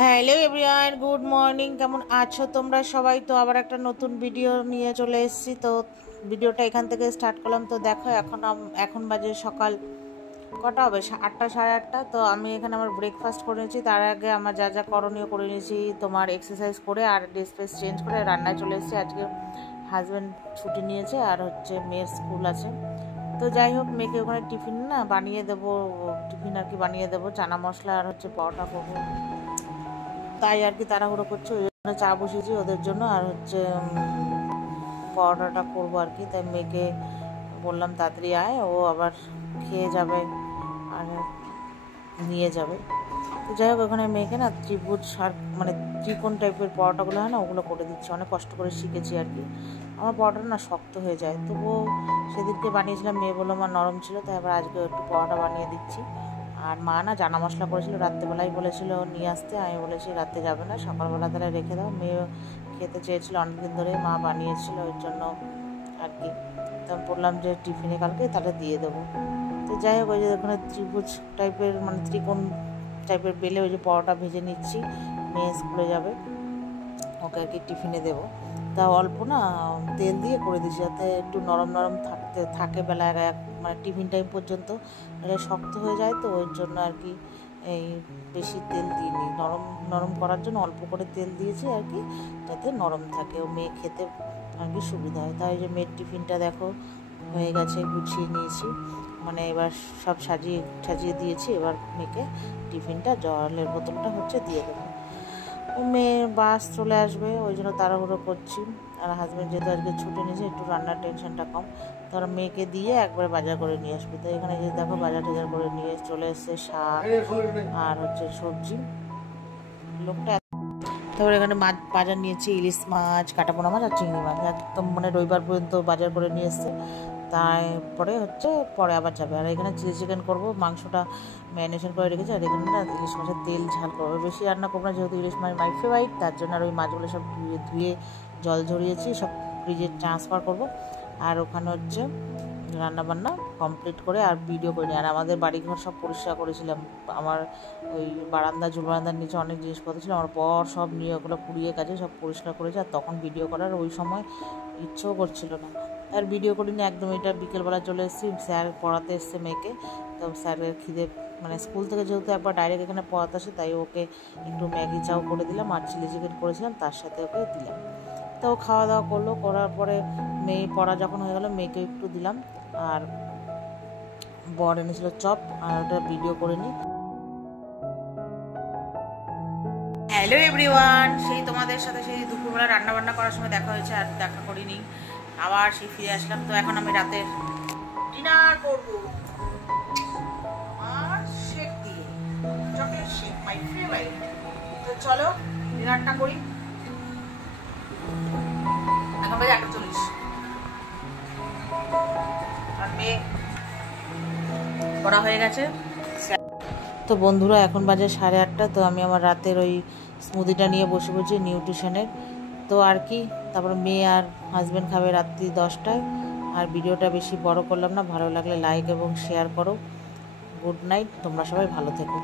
Hello everyone, good morning. কেমন আছো তোমরা সবাই? তো আবার একটা নতুন ভিডিও নিয়ে চলে এসেছি। তো ভিডিওটা এখান থেকে স্টার্ট করলাম। তো দেখো এখন বাজে সকাল কটা হবে, 8টা, সাড়ে 8টা। তো আমি এখানে আমার ব্রেকফাস্ট করে নিয়েছি। তার আগে আমার যা যা করণীয় করে নিয়েছি, তোমার এক্সারসাইজ করে আর ড্রেস ফ্রেস চেঞ্জ করে রান্নায় চলে এসেছি। আজকে হাজব্যান্ড ছুটি নিয়েছে আর মেয়ের স্কুল আছে। তো যাই হোক, মেয়েকে ওখানে টিফিন বানিয়ে দেবো, টিফিন আর কি বানিয়ে দেবো, চানা মশলা আর পরোটা করবো। তাই আর কি তাড়াহুড়ো করছে, ওই জন্য চা বসিয়েছি ওদের জন্য। আর পরোটাটা করবো আর কি। তাই মেয়েকে বললাম তাড়াতাড়ি আয়, ও আবার খেয়ে যাবে আর নিয়ে যাবে। তো যাই হোক, ওখানে মেয়েকে ত্রিভুজ মানে ত্রিকোণ টাইপের পরোটাগুলো হয় না, ওগুলো করে দিচ্ছি। অনেক কষ্ট করে শিখেছি আর কি। আমার পরোটাটা শক্ত হয়ে যায়, তবুও সেদিনকে বানিয়েছিলাম, মেয়ে বললো আমার নরম ছিল, তাই আবার আজকে একটু পরোটা বানিয়ে দিচ্ছি। আর মা জানা মশলা করেছিল, রাত্রেবেলায় বলেছিল নিয়ে আসতে। আমি বলেছি রাত্রে যাবে না, সকালবেলা তাহলে রেখে দাও। মেয়ে খেতে চেয়েছিল অনেকদিন ধরে, মা বানিয়েছিল, ওই জন্য আর কি। তো আমি বললাম যে টিফিনে কালকে তাহলে দিয়ে দেবো। তো যাই হোক, ওই যে ওখানে ত্রিভুজ টাইপের মানে ত্রিকোণ টাইপের বেলে ওই যে পরোটা ভেজে নিচ্ছি। মেয়ে স্কুলে যাবে, ওকে আর কি টিফিনে দেবো। তা অল্প তেল দিয়ে করে দিচ্ছি, যাতে একটু নরম নরম থাকে বেলায় মানে টিফিন টাইম পর্যন্ত, এটা শক্ত হয়ে যায়। তো ওই জন্য আর কি এই বেশি তেল দিইনি, নরম নরম করার জন্য অল্প করে তেল দিয়েছি আর কি, যাতে নরম থাকে ও মেয়ে খেতে আর কি সুবিধা হয়। তাই যে মেয়ের টিফিনটা দেখো হয়ে গেছে, গুছিয়ে নিয়েছি, মানে এবার সব সাজিয়ে দিয়েছি। এবার মেয়েকে টিফিনটা, জলের বোতলটা দিয়ে দেবো। মেয়ের বাস চলে আসবে, ওই জন্য তাড়াহুড়ো করছি। আর হাজব্যান্ড যেহেতু আজকে ছুটি নিয়েছে, একটু রান্নার টেনশনটা কম। ধরো মেয়েকে দিয়ে একবারে বাজার করে নিয়ে আসবে। তো এখানে যে দেখো বাজার টাজার করে নিয়ে চলে এসছে, শাক আর সবজি। লোকটা তারপরে এখানে মাছ বাজার নিয়েছি, ইলিশ মাছ, কাটাপোনা মাছ আর চিংড়ি মাছ, একদম মানে রবিবার পর্যন্ত বাজার করে নিয়ে এসছে। তারপরে পরে আবার যাবে। আর এখানে চিলি চিকেন করবো, মাংসটা ম্যারিনেশন করে রেখেছি। আর এখানে ইলিশ মাছের তেল ঝাল করবো, বেশি রান্না করবো না, যেহেতু ইলিশ মাছ মাই ফেভারিট, তার জন্য আর ওই মাছগুলো সব ধুয়ে জল ঝরিয়েছি, সব ফ্রিজে ট্রান্সফার করবো। আর ওখানে রান্নাবান্না কমপ্লিট করে আর ভিডিও করিনি। আর আমাদের বাড়িঘর সব পরিষ্কার করেছিলাম। আমার ওই ঝুল বারান্দার নিচে অনেক জিনিসপত্র ছিল, আমার বর সব নিয়ে ওগুলো পুড়িয়ে কাজে সব পরিষ্কার করেছে। আর তখন ভিডিও করার ওই সময় ইচ্ছেও করছিল না, আর ভিডিও করিনি একদম। এটা বিকেলবেলা চলে এসেছি, স্যার পড়াতে এসছে মেয়েকে। তো স্যারের খিদে, মানে স্কুল থেকে যেহেতু একবার ডাইরেক্ট এখানে পড়াতে আসে, তাই ওকে একটু ম্যাগি চাও করে দিলাম আর চিলি চিকেন করেছিলাম, তার সাথে ওকে দিলাম। তো খাওয়া দাওয়া করলো, করার পরে মেয়ে পড়া যখন হয়ে গেলো, মেয়েকে একটু দিলাম। আর বর এনেছিল চপ, আর ওটা ভিডিও করে নিই। হ্যালো এভরিওয়ান, সেই তোমাদের সাথে সেই দুপুরবেলা রান্না বান্না করার সময় দেখা হয়েছে, আর দেখা করিনি, আবার সেই ফিরে আসলাম। তো এখন আমি রাতের ডিনার করবো, আমার শেক দিয়ে, চকলেট শেক, মাই ফেভারিট। তো চলো ডিনারটা করি। এখন বাজে 8:40, আর মেয়ে পড়া হয়ে গেছে। তো বন্ধুরা, এখন বাজে 8:30। তো আমি আমার রাতের ওই স্মুদিটা নিয়ে বসে বসে নিউট্রিশনের। তো আর কি, তারপর মেয়ে আর হাজব্যান্ড খাবে রাত্রি 10টায়। আর ভিডিওটা বেশি বড় করলাম না, ভালো লাগলে লাইক এবং শেয়ার করো। গুড নাইট, তোমরা সবাই ভালো থেকো।